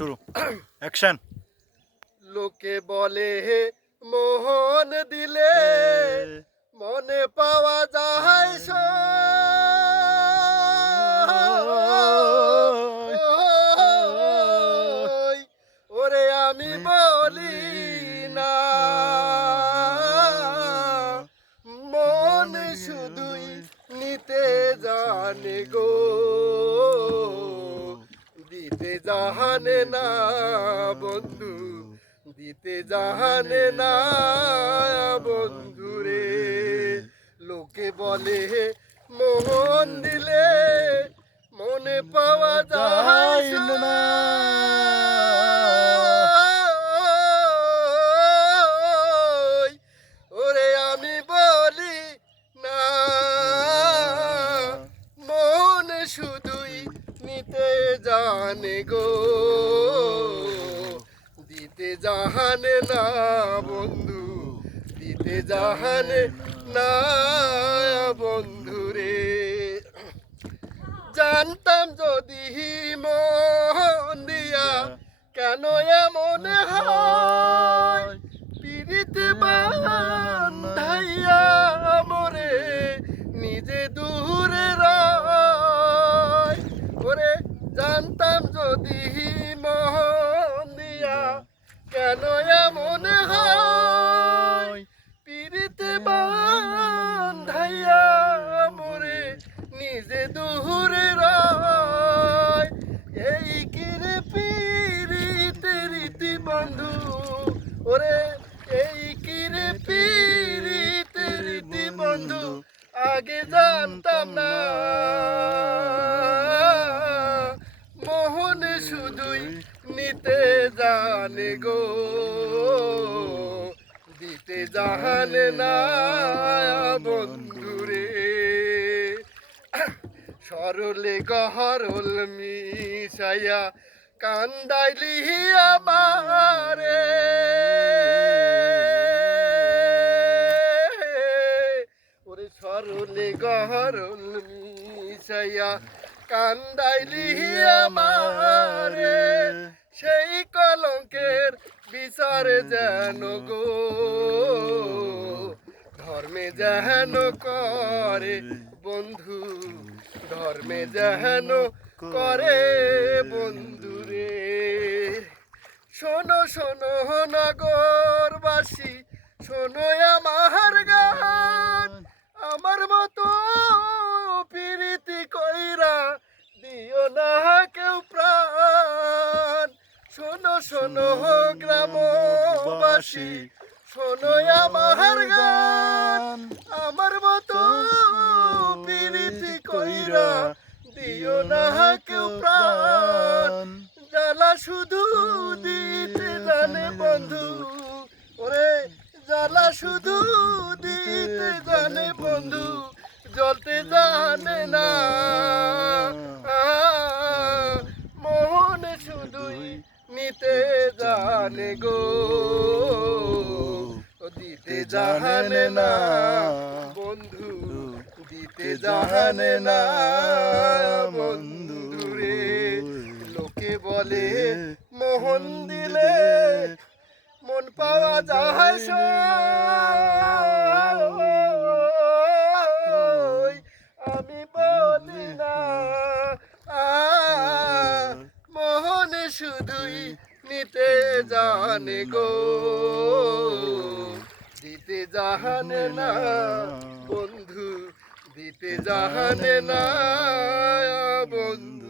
শুরু, অ্যাকশন। লোকে বলে মোহন দিলে মনে পাওয়া যায় সই। ওরে আমি বলি না, মন শুধুই নিতে জানে গো, দিতে জানে না বন্ধু, দিতে জানে না বন্ধুরে। লোকে বলে মোহন দিলে মনে পাওয়া যায় না, ওরে আমি বলি না, মন শুধুই নিতে জানে গো, দিতে জানে না বন্ধু, দিতে জানে না বন্ধুরে। জানতাম যদি মন দিয়া কেন এমন হয়, পিরিতে বান্ধাইয়া মরে নিজে দূরে রয়। ওরে জানতাম যদি মন দিয়া কেন এমন হয়, পিরিতে বান্ধাইয়া মরে নিজে দূরে রয়। এই কিরে পিরিতে রীতি বন্ধু, ওরে এই কিরে পিরিতে রীতি বন্ধু, আগে জানতাম না, মোহন শুধুই নিতে জানে গো, দিতে জানে না বন্ধুরে। সরলে গহরল মিশাইয়া কান্দাইলি আমারে, ওরে সরলে গহরল মিশাইয়া কান্দাইলি আমারে। সেই কলঙ্কের বিচার যেন গো, ধর্মে যেন করে বন্ধু, ধর্মে যেন করে বন্ধুরে। শোনো শোনো নগরবাসী, শোনো আমার গান, আমার মতো প্রীতি কইরা দিও না কেউ প্রাণ। শোনো শোনো গ্রামবাসী, শোনো আমার গান, আমার মতো প্রীতি কইরা দিও না কেউ প্রাণ। জ্বালা শুধু দিতে জানে বন্ধু, ওরে জ্বালা শুধু দিতে জানে বন্ধু, জ্বলতে জানে না। মোহন শুধুই নিতে জানে গো, দিতে জানে না বন্ধু, দিতে জানে না বন্ধুরে। লোকে বলে মোহন দিলে মন পাওয়া যায় সই। আমি বলি না, মোহন শুধুই নিতে জানে গো, দিতে জানে না বন্ধু, দিতে জানে না বন্ধু।